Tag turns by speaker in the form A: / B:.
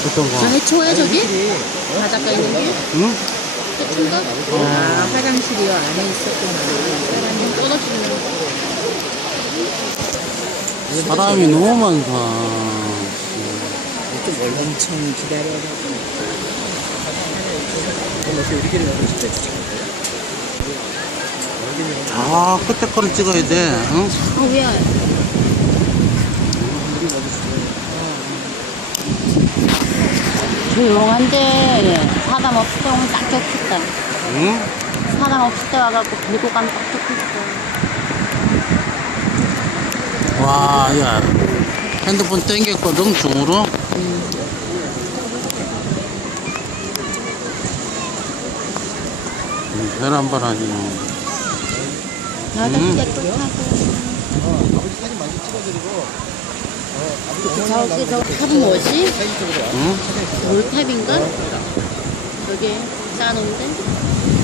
A: 어떤 거?
B: 저 해초야 저기? 바닷가 있는 게?
A: 응?
B: 해초인가? 아 화장실이 안에 있었구나. 사람이 떨어지는.
A: 사람이 너무 많다.
B: 엄청 기다려라.
A: 아, 끝에 거를 찍어야 돼. 응?
B: 아 왜? 조용한데 사람 없을 때 오면 딱 좋겠다.
A: 응?
B: 사람 없을 때 와갖고 들고 가면 딱 좋겠어.
A: 와, 야. 핸드폰 땡겼거든, 중으로. 계란바라지.
B: 바닥 깨끗하고. 저기 탑은 뭐지?
A: 응?
B: 돌탑인가? 여기 쌓아놓은데?